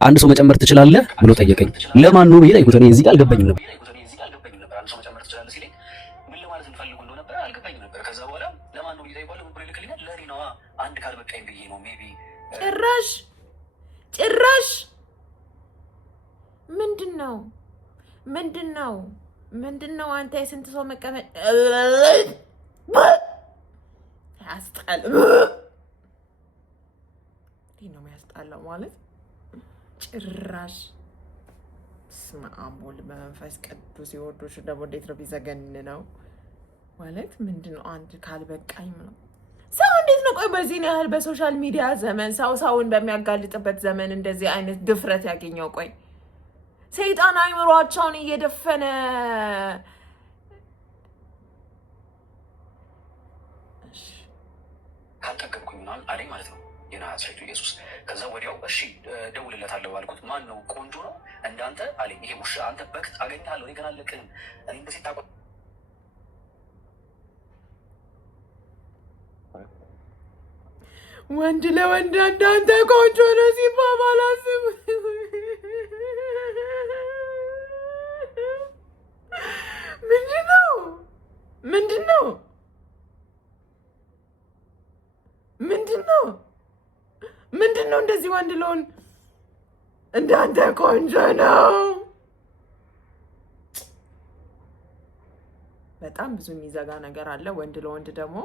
አንድ ሰው መጨመር ትችላለህ ብሎ ጠየቀኝ። ለማን ነው ብዬ ጠይቁት። እኔ እዚህ ጋር አልገባኝም ነበር። አንድ ሰው መጨመር ትችላለህ ሲለኝ ምን ለማለት እንፈልጉ እንደሆነ ነበር አልገባኝም ነበር። ከዛ በኋላ ለማን ነው ብዬ ጠይቋለሁ። ብሎ ይልክልኛል። ለኔ ነው አንድ ካልበቃኝ ብዬ ነው ሜቢ ጭራሽ ምንድነው አንተ የስንት ሰው መቀመጥ ያስጣል። ይሄ ነው የሚያስጣለው ማለት ጭራሽ ስማ አሞል በመንፈስ ቅዱስ ይወዶሽ ደግሞ እንዴት ነው ቢዘገን ነው ማለት ምንድነው አንድ ካልበቃኝ ነው ሰው እንዴት ነው ቆይ በዚህ ያህል በሶሻል ሚዲያ ዘመን ሰውን በሚያጋልጥበት ዘመን እንደዚህ አይነት ድፍረት ያገኘው? ቆይ ሰይጣን አይምሯቸውን እየደፈነ ካልጠገብኩኝ ምናምን አለኝ ማለት ነው የናዝሬቱ ኢየሱስ። ከዛ ወዲያው እሺ ደውልለታለሁ አልኩት። ማን ነው ቆንጆ ነው እንዳንተ አለኝ። ይሄ ውሻ አንተ በክት አገኝታለሁ እኔ ገና አለቅህም እኔ እንደዚህ ታቆ ወንድ ለወንድ እንዳንተ ቆንጆ ነው ሲባባል አስብ። ምንድነው እንደዚህ ወንድ ለወንድ እንዳንተ ቆንጆ ነው። በጣም ብዙ የሚዘጋ ነገር አለ። ወንድ ለወንድ ደግሞ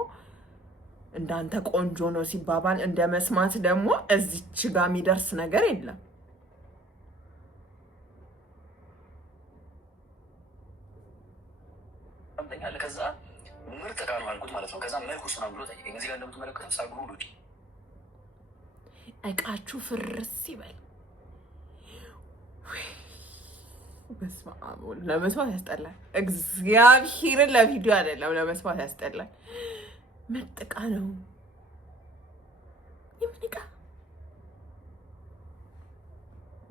እንዳንተ ቆንጆ ነው ሲባባል እንደ መስማት ደግሞ እዚች ጋር የሚደርስ ነገር የለም። ከዛ ምርጥ ዕቃ ነው አልኩት ማለት ነው። ከዛ መልኩስ ምናምን ብሎ ጠየቀኝ። እዚህ ጋር እንደምትመለከቱት ጸጉሩ ሉዲ እቃችሁ ፍርስ ይበል። በስመ አብ ለመስማት ያስጠላል። እግዚአብሔርን ለቪዲዮ አይደለም ለመስማት ያስጠላል። ምርጥ ዕቃ ነው። የምን ዕቃ?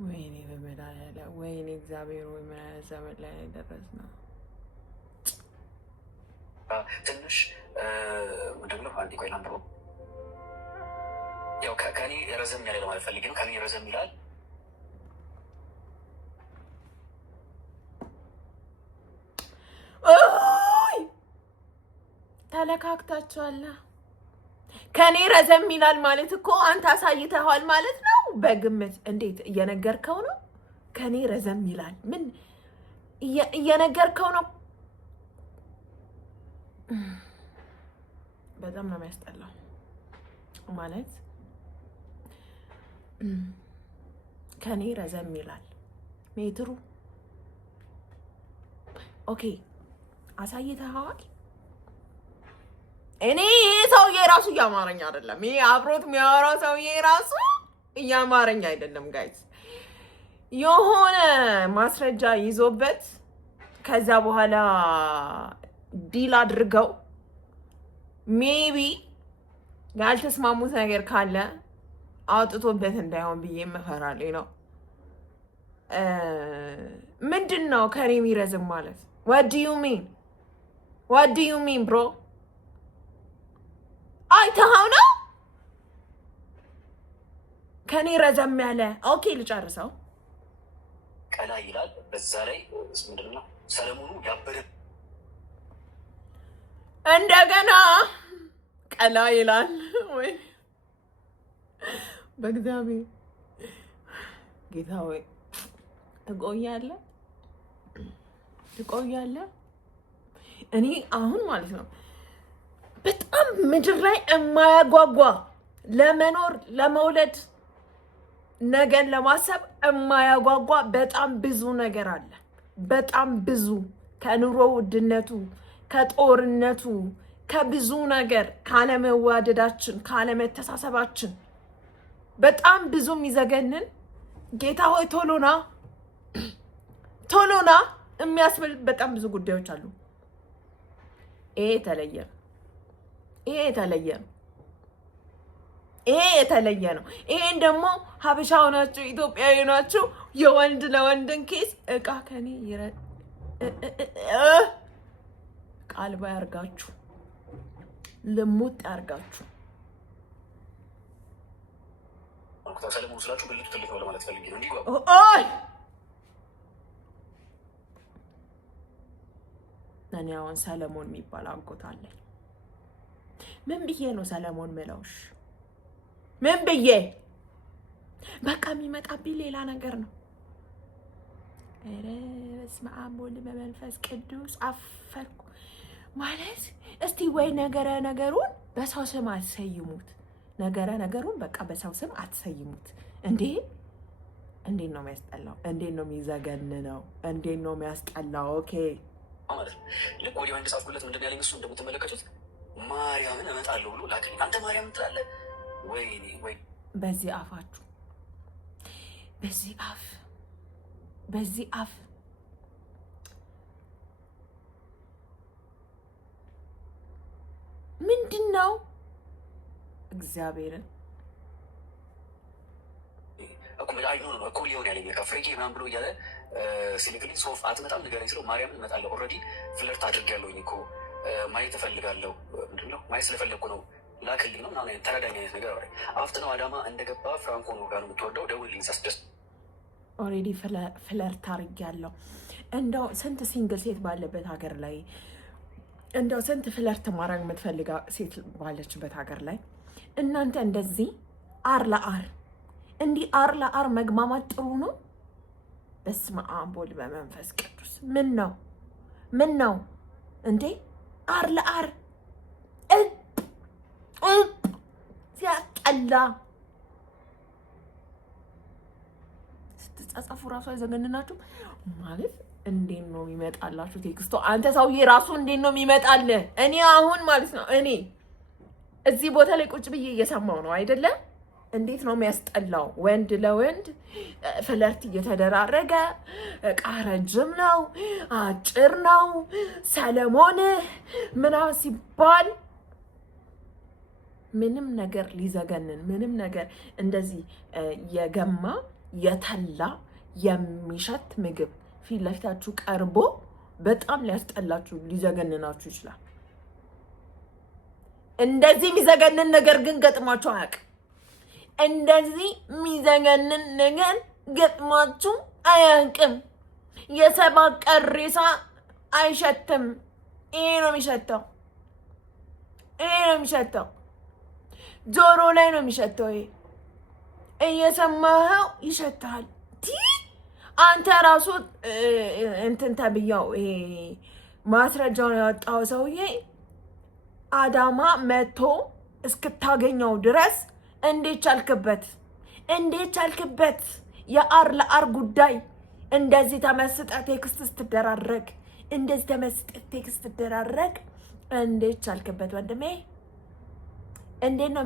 ወይኔ በመድኃኒዓለም ወይኔ እግዚአብሔር ወይ ምን አይነት ዘመን ላይ ደረስነው። ትንሽ ምንድን ነው አንዴ ቆይ ላንብበው። ያው ከኔ ረዘም ያለ ለማለት ፈልጌ ነው። ከኔ ረዘም ይላል። ተለካክታችኋል። ከኔ ረዘም ይላል ማለት እኮ አንተ አሳይተዋል ማለት ነው። በግምት እንዴት እየነገርከው ነው? ከኔ ረዘም ይላል ምን እየነገርከው ነው? በጣም ነው የሚያስጠላው ማለት ከኔ ረዘም ይላል ሜትሩ። ኦኬ አሳይተዋል። እኔ ይሄ ሰውዬ ራሱ እያማረኝ አይደለም። ይሄ አብሮት የሚያወራው ሰውዬ ራሱ እያማረኝ አይደለም ጋይስ። የሆነ ማስረጃ ይዞበት ከዛ በኋላ ዲል አድርገው ሜቢ ያልተስማሙት ነገር ካለ አውጥቶበት እንዳይሆን ብዬ እፈራለሁ ነው። ምንድን ነው ከኔ የሚረዝም ማለት? what do you mean bro? አይተኸው ነው ከኔ ረዘም ያለ? ኦኬ ልጨርሰው። ቀላ ይላል። በዛ ላይ ምንድን ነው ሰለሞኑ ያበደ እንደገና ቀላ ይላል ወይ በእግዚአብሔር ጌታ ወይ ትቆያለህ። እኔ አሁን ማለት ነው በጣም ምድር ላይ የማያጓጓ ለመኖር ለመውለድ ነገን ለማሰብ የማያጓጓ በጣም ብዙ ነገር አለ። በጣም ብዙ ከኑሮ ውድነቱ ከጦርነቱ ከብዙ ነገር ካለመዋደዳችን ካለመተሳሰባችን በጣም ብዙ የሚዘገንን ጌታ ሆይ ቶሎና የሚያስብል በጣም ብዙ ጉዳዮች አሉ። ይሄ የተለየ ነው። ይሄን ደግሞ ሀበሻው ናቸው ኢትዮጵያዊ ናቸው የወንድ ለወንድን ኬስ እቃ ከኔ ቃልባ ያርጋችሁ ልሙጥ ያርጋችሁ። አንኩታ ሰለሞን ስላችሁ ብልቱ ትልቅ ነው ለማለት ፈልጌ ነው። እንዲጓ እኔ አሁን ሰለሞን የሚባል አጎት አለኝ። ምን ብዬ ነው ሰለሞን ምለውሽ? ምን ብዬ? በቃ የሚመጣብኝ ሌላ ነገር ነው። ኧረ በስመ አብ ወወልድ ወመንፈስ ቅዱስ አፈርኩ ማለት። እስቲ ወይ ነገረ ነገሩን በሰው ስም አትሰይሙት። ነገረ ነገሩን በቃ በሰው ስም አትሰይሙት። እንዴት ነው የሚያስጠላው? እንዴት ነው የሚዘገንነው? እንዴት ነው የሚያስጠላው? ኦኬ ማለት ነው። ልክ ወዲያው እንደጻፍኩለት ምንድን ያለኝ እሱ እንደምትመለከቱት ማርያምን እመጣለሁ ብሎ ላክልኝ። አንተ ማርያም ትላለህ ወይ? በዚህ አፋችሁ በዚህ አፍ ምንድን ነው? እግዚአብሔርን እኮ ሊሆን ያለኝ ፍሬጌ ምናምን ብሎ እያለ ሲልክልኝ ሶፍ አትመጣም ንገረኝ ስለው ማርያምን እመጣለሁ ኦልሬዲ ፍለርት አድርጌያለሁኝ እኮ ማየት እፈልጋለሁ። ምንድን ነው ማየት ስለፈለግኩ ነው ላክልኝ ነው ምናምን ተረዳኝ አይነት ነገር አለ። አፍጥነው አዳማ እንደገባ ፍራንኮ ነው ጋር የምትወርደው ደውልልኝ ሳስደስ ኦልሬዲ ፍለርት አድርጌያለሁ። እንደው ስንት ሲንግል ሴት ባለበት ሀገር ላይ እንደው ስንት ፍለርት ማድረግ የምትፈልጋ ሴት ባለችበት ሀገር ላይ እናንተ እንደዚህ አር ለአር እንዲህ አር ለአር መግማማት ጥሩ ነው? በስመ አብ ወወልድ ወመንፈስ ቅዱስ ምን ነው እንዴ? አር ለአር ሲያቀላ ስትጻጻፉ ራሱ አይዘገንናችሁ ማለት እንዴት ነው የሚመጣላችሁ ቴክስቶ? አንተ ሰውዬ ራሱ እንዴት ነው የሚመጣልህ? እኔ አሁን ማለት ነው እኔ እዚህ ቦታ ላይ ቁጭ ብዬ እየሰማው ነው አይደለም? እንዴት ነው የሚያስጠላው? ወንድ ለወንድ ፍለርት እየተደራረገ ቃረጅም ነው አጭር ነው ሰለሞን ምናምን ሲባል ምንም ነገር ሊዘገንን ምንም ነገር እንደዚህ የገማ የተላ የሚሸት ምግብ ፊት ለፊታችሁ ቀርቦ በጣም ሊያስጠላችሁ ሊዘገንናችሁ ይችላል። እንደዚህ የሚዘገንን ነገር ግን ገጥሟችሁ አያውቅም። እንደዚህ የሚዘገንን ነገር ገጥሟችሁ አያውቅም። የሰባት ቀን ሬሳ አይሸትም። ይሄ ነው የሚሸተው። ጆሮ ላይ ነው የሚሸተው። ይሄ እየሰማኸው ይሸታል። አንተ ራሱ እንትን ተብያው ይሄ ማስረጃውን ያወጣው ሰውዬ አዳማ መቶ እስክታገኘው ድረስ እንዴት ቻልክበት? የአር ለአር ጉዳይ እንደዚህ ተመስጠ ቴክስት ስትደራረግ እንዴት ቻልክበት ወንድሜ? እንዴት ነው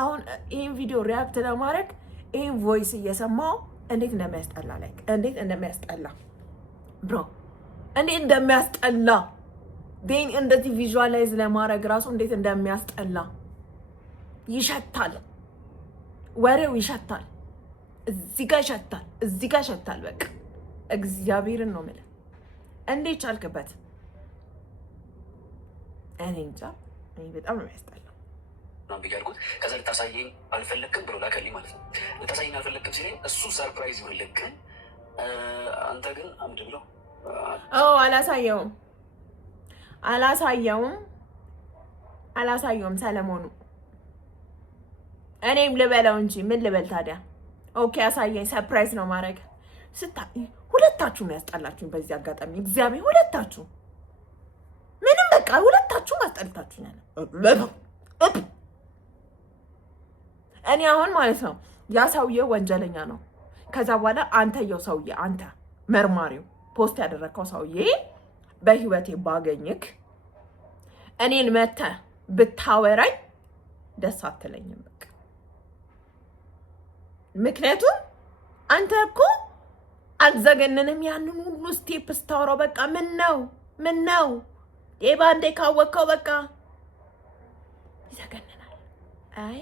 አሁን ይህን ቪዲዮ ሪያክት ለማድረግ ይህን ቮይስ እየሰማው እንዴት እንደሚያስጠላ ብሮ እንዴት እንደሚያስጠላ ዴን እንደዚህ ቪዥዋላይዝ ለማድረግ ራሱ እንዴት እንደሚያስጠላ ይሸታል። ወሬው ይሸታል። እዚህ ጋር ይሸታል። በቃ እግዚአብሔርን ነው የምልህ። እንዴት ቻልክበት? እኔ እንጃ። እኔ በጣም ነው የሚያስጠላው ነው ቢያርጉት። ከዛ ልታሳየኝ አልፈለግክም ብሎ ላከልኝ ማለት ነው። ልታሳየኝ አልፈለግክም ሲለኝ እሱ ሰርፕራይዝ ይሆንልህ፣ ግን አንተ ግን አምድ ብሎ አላሳየውም ሰለሞኑ። እኔም ልበለው እንጂ ምን ልበል ታዲያ? ኦኬ አሳየኝ፣ ሰርፕራይዝ ነው ማድረግ። ሁለታችሁ ነው ያስጠላችሁኝ በዚህ አጋጣሚ። እግዚአብሔር ሁለታችሁ ምንም በቃ ሁለታችሁ አስጠልታችሁኛል። እኔ አሁን ማለት ነው ያ ሰውዬው ወንጀለኛ ነው። ከዛ በኋላ አንተ መርማሪው ፖስት ያደረግከው ሰውዬ በህይወቴ ባገኝክ እኔን መተህ ብታወራኝ ደስ አትለኝም በቃ። ምክንያቱም አንተ እኮ አልዘገንንም ያንን ሁሉ ስቴፕ ስታወራው በቃ ምን ነው ባንዴ ካወቅከው በቃ ይዘገንናል። አይ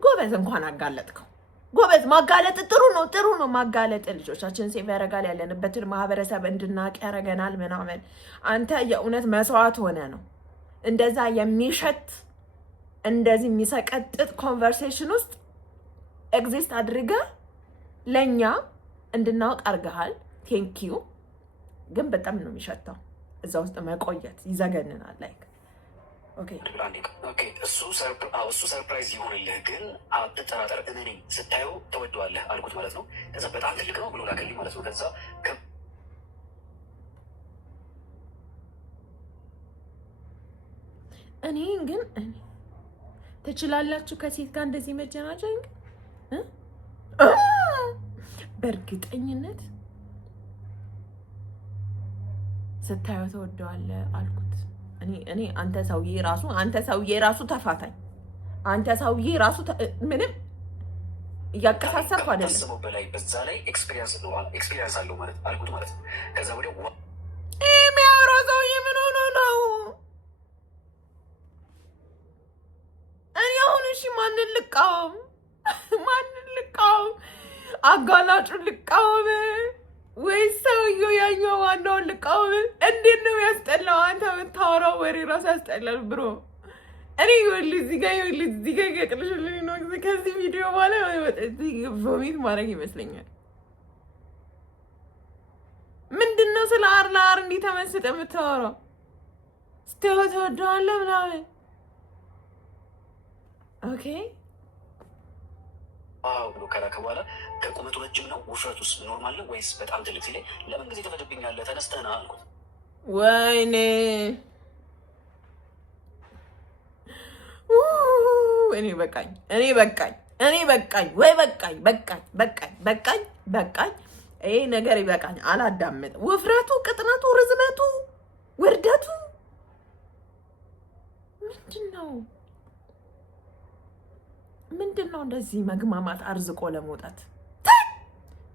ጎበዝ እንኳን አጋለጥከው። ጎበዝ ማጋለጥ ጥሩ ነው ማጋለጥ ልጆቻችን ሴፍ ያደርጋል፣ ያለንበትን ማህበረሰብ እንድናቅ ያደርገናል ምናምን። አንተ የእውነት መስዋዕት ሆነ ነው እንደዛ የሚሸት እንደዚህ የሚሰቀጥጥ ኮንቨርሴሽን ውስጥ ኤግዚስት አድርገህ ለእኛ እንድናውቅ አድርገሃል። ቴንኪዩ። ግን በጣም ነው የሚሸተው እዛ ውስጥ መቆየት ይዘገንናል። ላይክ እሱ ሰርፕራይዝ ይሆንልህ፣ ግን አትጠራጠር፣ እኔ ስታየው ተወደዋለህ አልኩት ማለት ነው። ከዛ በጣም ትልቅ ነው ብሎ ላከልኝ ማለት ነው። ከዛ እኔ ግን ትችላላችሁ ከሴት ጋር እንደዚህ መጀናጀን? በእርግጠኝነት ስታየው ተወደዋለህ አልኩት። እኔ አንተ ሰውዬ ራሱ ተፋታኝ። አንተ ሰውዬ ራሱ ምንም እያቀሳሰርኩ አይደለም። ከሰው በላይ በዛ ላይ ኤክስፒሪየንስ አለው ማለት አልኩት ማለት ነው። ከዛ ወዲያው የሚያወራው ሰውዬ ምን ሆኖ ነው? እኔ አሁን እሺ ማንን ልቃወም? አጋላጩን ልቃወም ወይስ ሰውዬው ያኛው ዋናውን ልቃወም? እንዴት ነው ያስጠላው? አንተ የምታወራው ወሬ ራሱ ያስጠላል ብሮ። እኔ ይኸውልህ እዚህ ጋር ይቀቅልሽልኝ ነው። ከዚህ ቪዲዮ በኋላ ቮሚት ማድረግ ይመስለኛል። ምንድን ነው ስለ አር እንዲህ ተመስጠህ የምታወራው? ስትይው ተወደዋለህ ምናምን። ኦኬ ብሎ ከላከ በኋላ ከቁመቱ ረጅም ነው፣ ውፍረቱስ ኖርማል ነው ወይስ በጣም ትልቅ ሲለኝ፣ ለምን ጊዜ ተፈድብኛለህ ተነስተህ ና አልኩት። ወይኔ እኔ በቃኝ። ይሄ ነገር ይበቃኝ። አላዳምጥ። ውፍረቱ፣ ቅጥነቱ፣ ርዝመቱ፣ ውርደቱ ምንድን ነው? እንደዚህ መግማማት አርዝቆ ለመውጣት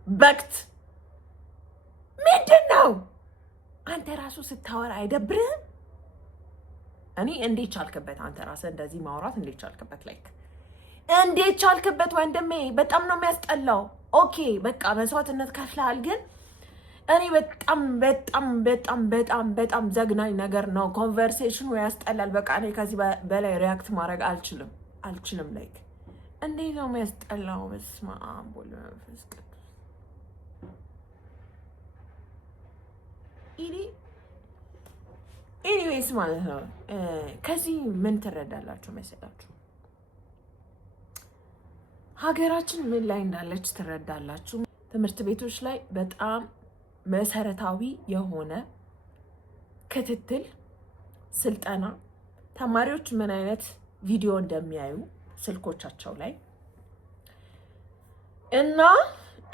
በክት ምንድን ነው? አንተ ራሱ ስታወራ አይደብርህም? እኔ እንዴት ቻልክበት? አንተ ራስህ እንደዚህ ማውራት እንዴት ቻልክበት? ላይክ እንዴት ቻልክበት ወንድሜ? በጣም ነው የሚያስጠላው። ኦኬ በቃ መስዋዕትነት ከፍለሃል፣ ግን እኔ በጣም ዘግናኝ ነገር ነው። ኮንቨርሴሽኑ ያስጠላል። በቃ እኔ ከዚህ በላይ ሪያክት ማድረግ አልችልም። ላይክ እንዴት ነው የሚያስጠላው? በስመ አብ ወወልድ ወመንፈስ ቅዱስ። ኤኒዌይስ ማለት ነው ከዚህ ምን ትረዳላችሁ መሰላችሁ? ሀገራችን ምን ላይ እንዳለች ትረዳላችሁ? ትምህርት ቤቶች ላይ በጣም መሰረታዊ የሆነ ክትትል፣ ስልጠና፣ ተማሪዎች ምን አይነት ቪዲዮ እንደሚያዩ ስልኮቻቸው ላይ እና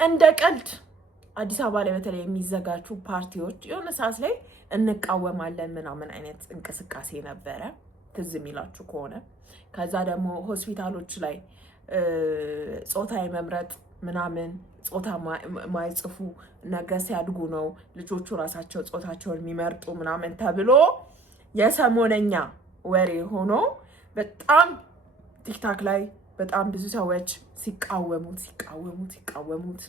እንደ ቀልድ አዲስ አበባ ላይ በተለይ የሚዘጋጁ ፓርቲዎች የሆነ ሰዓት ላይ እንቃወማለን ምናምን አይነት እንቅስቃሴ ነበረ፣ ትዝ የሚላችሁ ከሆነ። ከዛ ደግሞ ሆስፒታሎች ላይ ጾታ የመምረጥ ምናምን ጾታ ማይጽፉ ነገር ሲያድጉ ነው ልጆቹ ራሳቸው ጾታቸውን የሚመርጡ ምናምን ተብሎ የሰሞነኛ ወሬ ሆኖ በጣም ቲክታክ ላይ በጣም ብዙ ሰዎች ሲቃወሙት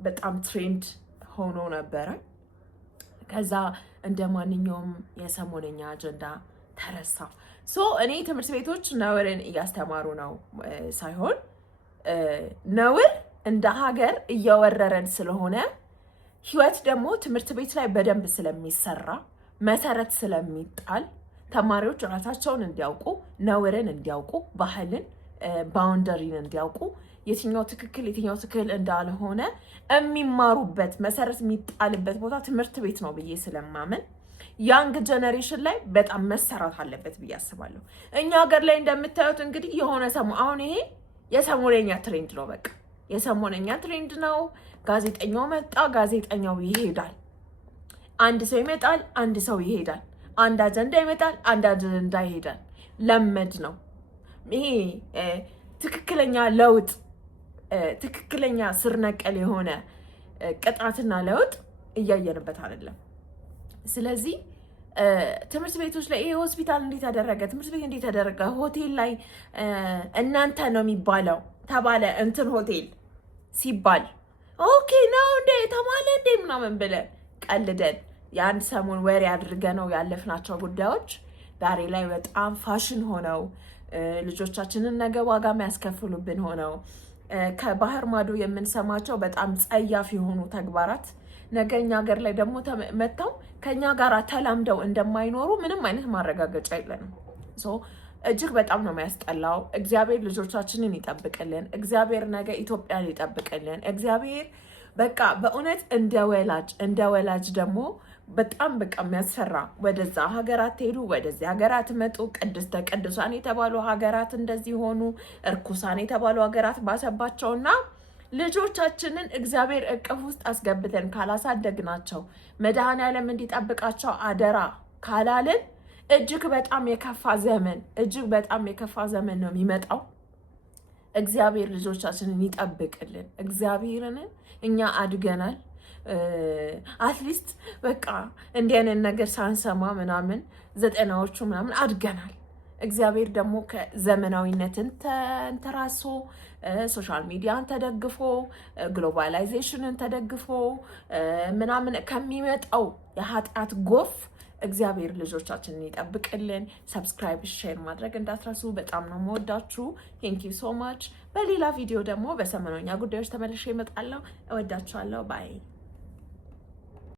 በጣም ትሬንድ ሆኖ ነበረ። ከዛ እንደ ማንኛውም የሰሞነኛ አጀንዳ ተረሳ። እኔ ትምህርት ቤቶች ነውርን እያስተማሩ ነው ሳይሆን ነውር እንደ ሀገር እየወረረን ስለሆነ ህይወት ደግሞ ትምህርት ቤት ላይ በደንብ ስለሚሰራ መሰረት ስለሚጣል ተማሪዎች ራሳቸውን እንዲያውቁ፣ ነውርን እንዲያውቁ፣ ባህልን ባውንደሪን እንዲያውቁ፣ የትኛው ትክክል እንዳልሆነ የሚማሩበት መሰረት የሚጣልበት ቦታ ትምህርት ቤት ነው ብዬ ስለማመን ያንግ ጀነሬሽን ላይ በጣም መሰራት አለበት ብዬ አስባለሁ። እኛ ሀገር ላይ እንደምታዩት እንግዲህ የሆነ አሁን ይሄ የሰሞነኛ ትሬንድ ነው። በቃ የሰሞነኛ ትሬንድ ነው። ጋዜጠኛው መጣ፣ ጋዜጠኛው ይሄዳል። አንድ ሰው ይመጣል፣ አንድ ሰው ይሄዳል። አንድ አጀንዳ ይመጣል፣ አንድ አጀንዳ ይሄዳል። ለመድ ነው ይሄ ትክክለኛ ለውጥ፣ ትክክለኛ ስር ነቀል የሆነ ቅጣትና ለውጥ እያየንበት አይደለም። ስለዚህ ትምህርት ቤቶች ላይ ይሄ ሆስፒታል እንዴት ያደረገ፣ ትምህርት ቤት እንዴት ያደረገ፣ ሆቴል ላይ እናንተ ነው የሚባለው ተባለ። እንትን ሆቴል ሲባል ኦኬ ነው እንዴ ተማለ እንዴ ምናምን ብለን ቀልደን የአንድ ሰሞን ወሬ አድርገ ነው ያለፍናቸው ጉዳዮች ዛሬ ላይ በጣም ፋሽን ሆነው ልጆቻችንን ነገ ዋጋ የሚያስከፍሉብን ሆነው ከባህር ማዶ የምንሰማቸው በጣም ጸያፍ የሆኑ ተግባራት ነገ እኛ ሀገር ላይ ደግሞ መጥተው ከኛ ጋር ተላምደው እንደማይኖሩ ምንም አይነት ማረጋገጫ የለንም። እጅግ በጣም ነው የሚያስጠላው። እግዚአብሔር ልጆቻችንን ይጠብቅልን። እግዚአብሔር ነገ ኢትዮጵያን ይጠብቅልን። እግዚአብሔር በቃ በእውነት እንደ ወላጅ ደግሞ በጣም በቃ የሚያስፈራ ወደዛ ሀገራት ሄዱ፣ ወደዚህ ሀገራት መጡ። ቅድስተ ቅዱሳን የተባሉ ሀገራት እንደዚህ ሆኑ፣ እርኩሳን የተባሉ ሀገራት ባሰባቸውና ልጆቻችንን እግዚአብሔር እቅፍ ውስጥ አስገብተን ካላሳደግናቸው መድኃኔዓለም እንዲጠብቃቸው አደራ ካላልን እጅግ በጣም የከፋ ዘመን ነው የሚመጣው። እግዚአብሔር ልጆቻችንን ይጠብቅልን። እግዚአብሔርን እኛ አድገናል። አትሊስት በቃ እንዲህ አይነት ነገር ሳንሰማ ምናምን 90ዎቹ ምናምን አድገናል። እግዚአብሔር ደግሞ ከዘመናዊነትን ተንተራሶ ሶሻል ሚዲያን ተደግፎ ግሎባላይዜሽንን ተደግፎ ምናምን ከሚመጣው የኃጢአት ጎፍ እግዚአብሔር ልጆቻችንን ይጠብቅልን። ሰብስክራይብ፣ ሼር ማድረግ እንዳትረሱ። በጣም ነው የምወዳችሁ። ቴንክ ዩ ሶ ማች። በሌላ ቪዲዮ ደግሞ በሰሞነኛ ጉዳዮች ተመልሼ እመጣለሁ። እወዳችኋለሁ። ባይ